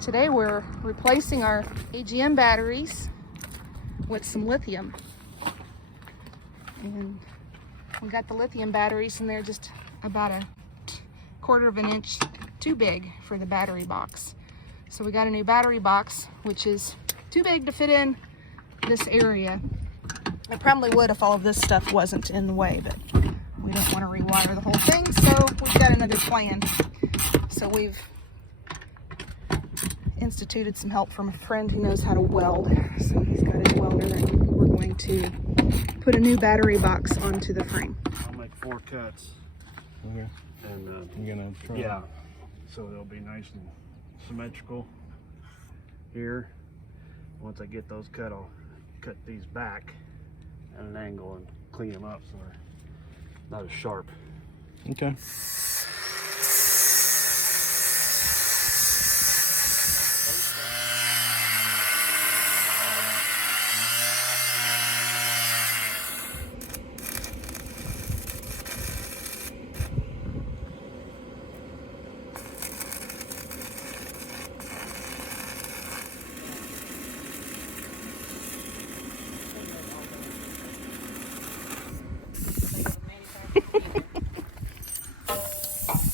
Today we're replacing our AGM batteries with some lithium. And we got the lithium batteries and they're just about a quarter of an inch too big for the battery box. So we got a new battery box, which is too big to fit in this area. I probably would if all of this stuff wasn't in the way, but we don't want to rewire the whole thing, so we've got another plan. So we've instituted some help from a friend who knows how to weld. So he's got his welder and we're going to put a new battery box onto the frame. I'll make 4 cuts. Okay. And You're gonna try. yeah, so they'll be nice and symmetrical here. Once I get those cut, I'll cut these back at an angle and clean them up so they're not as sharp. Okay.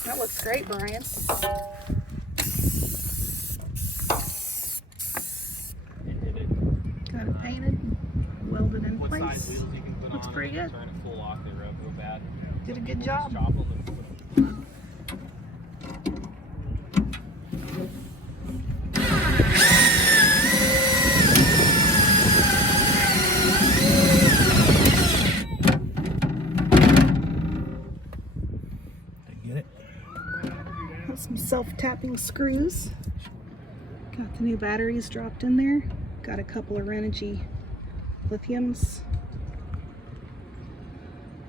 That looks great, Brian. Got it painted, welded in What place. size wheels you can put Looks on pretty them, good. Trying to pull off, they rub real bad. Did a good job. Chop them and put them. Get it? Got some self-tapping screws. Got the new batteries dropped in there. Got a couple of Renogy lithiums.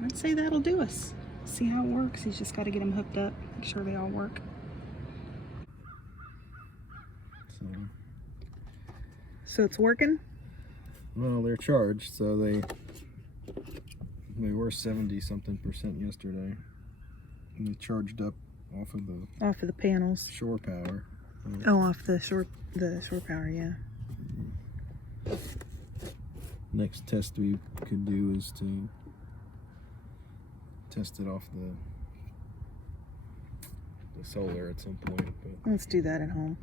I'd say that'll do us. See how it works. He's just got to get them hooked up. Make sure they all work. So it's working? Well, they're charged, so they were 70-something% yesterday. And they charged up off of the Off of the panels. shore power. Oh, off the shore power, yeah. Next test we could do is to test it off the solar at some point. But Let's do that at home.